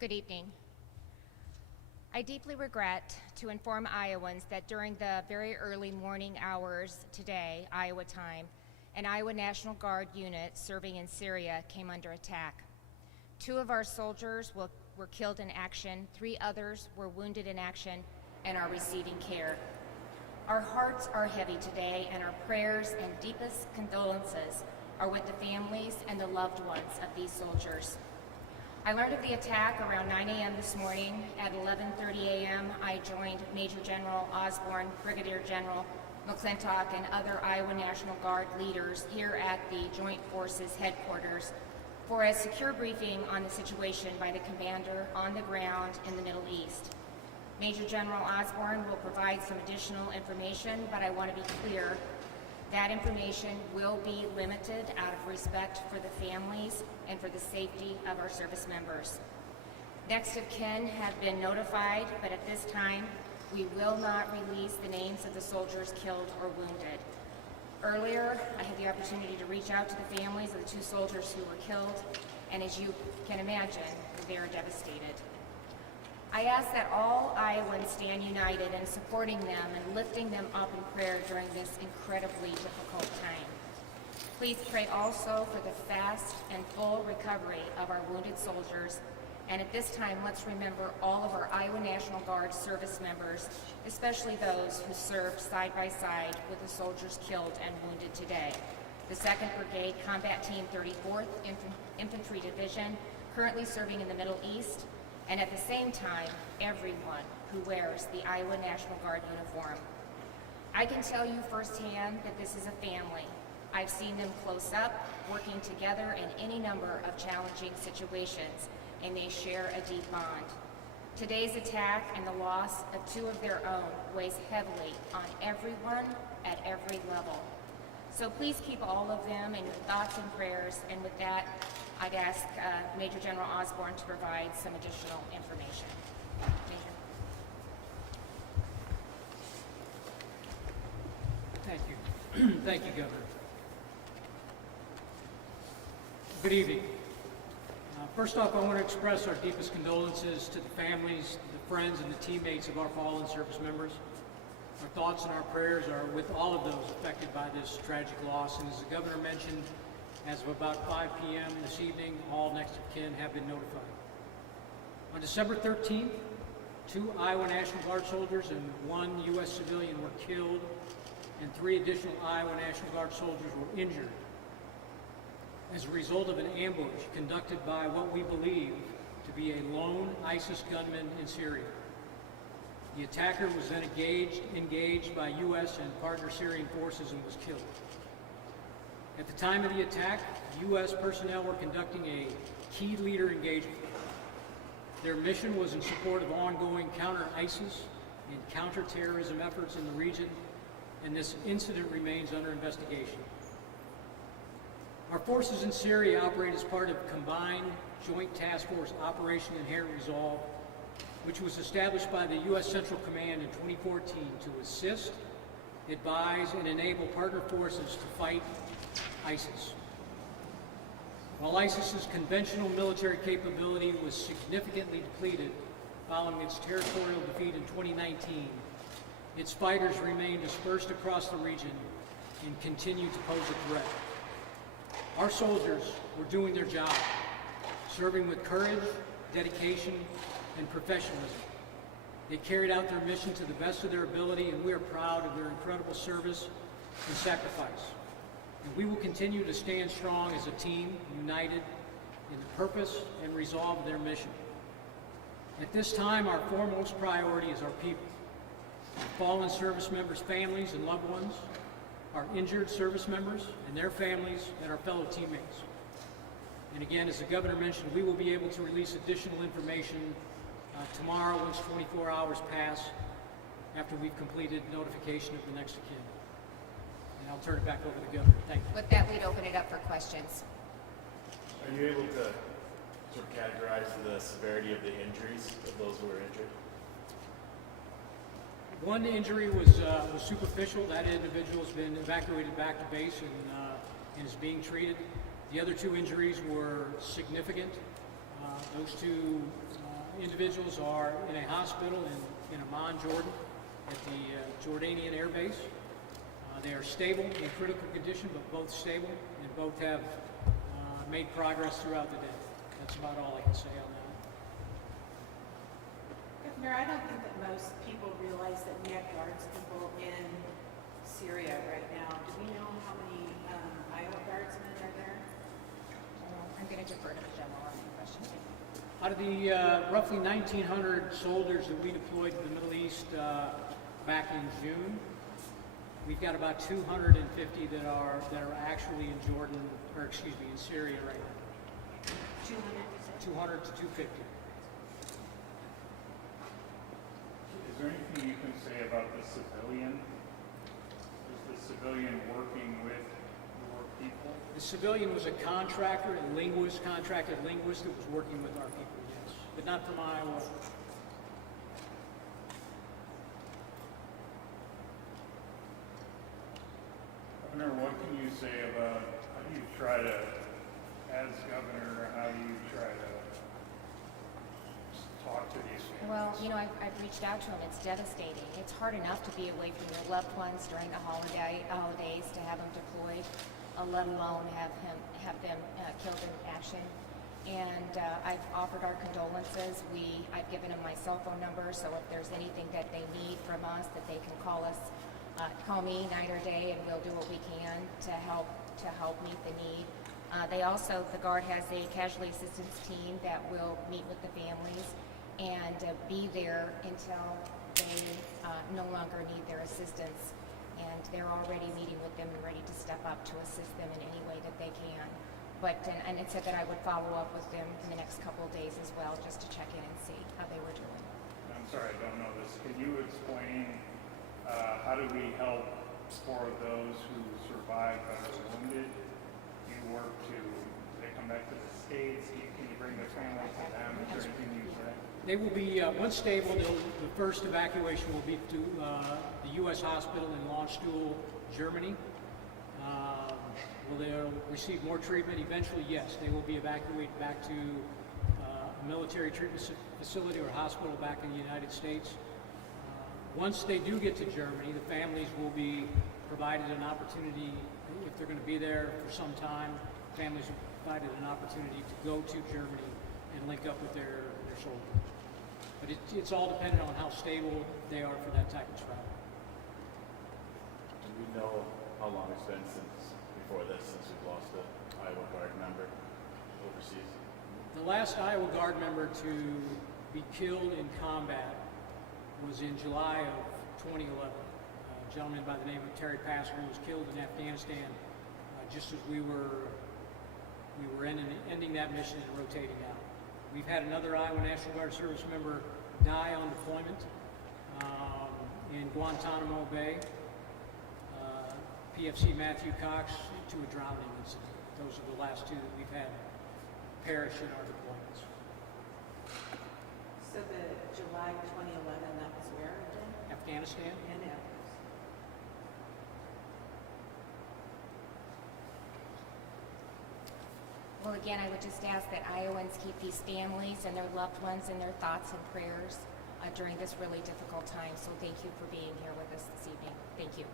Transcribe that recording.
Good evening. I deeply regret to inform Iowans that during the very early morning hours today, Iowa time, an Iowa National Guard unit serving in Syria came under attack. 2 of our soldiers were killed in action, 3 others were wounded in action and are receiving care. Our hearts are heavy today, and our prayers and deepest condolences are with the families and the loved ones of these soldiers. I learned of the attack around 9 a.m. this morning. At 11:30 a.m., I joined Major General Osborn, Brigadier General McClintock, and other Iowa National Guard leaders here at the Joint Forces headquarters for a secure briefing on the situation by the commander on the ground in the Middle East. Major General Osborn will provide some additional information, but I want to be clear that information will be limited out of respect for the families and for the safety of our service members. Next of kin have been notified, but at this time, we will not release the names of the soldiers killed or wounded. Earlier, I had the opportunity to reach out to the families of the 2 soldiers who were killed, and as you can imagine, they are devastated. I ask that all Iowans stand united in supporting them and lifting them up in prayer during this incredibly difficult time. Please pray also for the fast and full recovery of our wounded soldiers. And at this time, let's remember all of our Iowa National Guard service members, especially those who served side by side with the soldiers killed and wounded today. The 2nd Brigade Combat Team 34th Infantry Division, currently serving in the Middle East, and at the same time, everyone who wears the Iowa National Guard uniform. I can tell you firsthand that this is a family. I've seen them close up, working together in any number of challenging situations, and they share a deep bond. Today's attack and the loss of 2 of their own weighs heavily on everyone at every level. So please keep all of them in your thoughts and prayers, and with that, I'd ask Major General Osborn to provide some additional information. Major. Thank you. Thank you, Governor. Good evening. First off, I want to express our deepest condolences to the families, the friends, and the teammates of our fallen service members. Our thoughts and our prayers are with all of those affected by this tragic loss, and as the Governor mentioned, as of about 5 p.m. this evening, all next of kin have been notified. On December 13th, 2 Iowa National Guard soldiers and 1 U.S. civilian were killed, and 3 additional Iowa National Guard soldiers were injured as a result of an ambush conducted by what we believe to be a lone ISIS gunman in Syria. The attacker was then engaged by U.S. and partner Syrian forces and was killed. At the time of the attack, U.S. personnel were conducting a key leader engagement. Their mission was in support of ongoing counter-ISIS and counter-terrorism efforts in the region, and this incident remains under investigation. Our forces in Syria operate as part of Combined Joint Task Force Operation Inherent Resolve, which was established by the U.S. Central Command in 2014 to assist, advise, and enable partner forces to fight ISIS. While ISIS's conventional military capability was significantly depleted following its territorial defeat in 2019, its fighters remain dispersed across the region and continue to pose a threat. Our soldiers were doing their job, serving with courage, dedication, and professionalism. They carried out their mission to the best of their ability, and we are proud of their incredible service and sacrifice. And we will continue to stand strong as a team, united in the purpose and resolve of their mission. At this time, our foremost priority is our people, our fallen service members' families and loved ones, our injured service members and their families, and our fellow teammates. And again, as the Governor mentioned, we will be able to release additional information tomorrow once 24 hours pass after we've completed notification of the next of kin. And I'll turn it back over to the Governor. Thank you. With that, we'd open it up for questions. Are you able to sort of categorize the severity of the injuries of those who were injured? One injury was superficial. That individual has been evacuated back to base and is being treated. The other 2 injuries were significant. Those 2 individuals are in a hospital in Amman, Jordan, at the Jordanian Air Base. They are stable, in critical condition, but both stable, and both have made progress throughout the day. That's about all I can say on that. Governor, I don't think that most people realize that we have Guards people in Syria right now. Do we know how many Iowa Guardsmen are there? I'm going to defer to the general on the question. Out of the roughly 1,900 soldiers that we deployed to the Middle East back in June, we've got about 250 that are actually in Jordan, or excuse me, in Syria right now. 200 to 250. Is there anything you can say about the civilian? Is the civilian working with your people? The civilian was a contractor, a linguist, contracted linguist that was working with our people, yes, but not from Iowa. Governor, what can you say about how do you try to, as governor, how do you try to talk to these families? Well, you know, I've reached out to him. It's devastating. It's hard enough to be away from your loved ones during the holidays, to have them deployed, let alone have them killed in action. And I've offered our condolences. I've given them my cell phone number, so if there's anything that they need from us, that they can call us, call me night or day, and we'll do what we can to help meet the need. The Guard has a casualty assistance team that will meet with the families and be there until they no longer need their assistance. And they're already meeting with them and ready to step up to assist them in any way that they can. And it said that I would follow up with them in the next couple of days as well, just to check in and see how they were doing. I'm sorry, I don't know this. Can you explain how do we help for those who survive but are wounded? Do you work they come back to the States? Can you bring their family to them? Is there anything you say? They will be, once stable, the first evacuation will be to the U.S. hospital in Landstuhl, Germany. Will they receive more treatment? Eventually, yes. They will be evacuated back to a military treatment facility or hospital back in the United States. Once they do get to Germany, the families will be provided an opportunity, if they're going to be there for some time, families are provided an opportunity to go to Germany and link up with their soldiers. But it's all dependent on how stable they are for that type of travel. Do we know how long it's been since we've lost an Iowa Guard member overseas? The last Iowa Guard member to be killed in combat was in July of 2011. A gentleman by the name of Terry Pascal was killed in Afghanistan just as we were ending that mission and rotating out. We've had another Iowa National Guard service member die on deployment in Guantanamo Bay. PFC Matthew Cox to a drowning incident. Those are the last two that we've had perish in our deployments. So the July 2011, that was where again? Afghanistan. In Afghanistan. Well, again, I would just ask that Iowans keep these families and their loved ones in their thoughts and prayers during this really difficult time. So thank you for being here with us this evening. Thank you.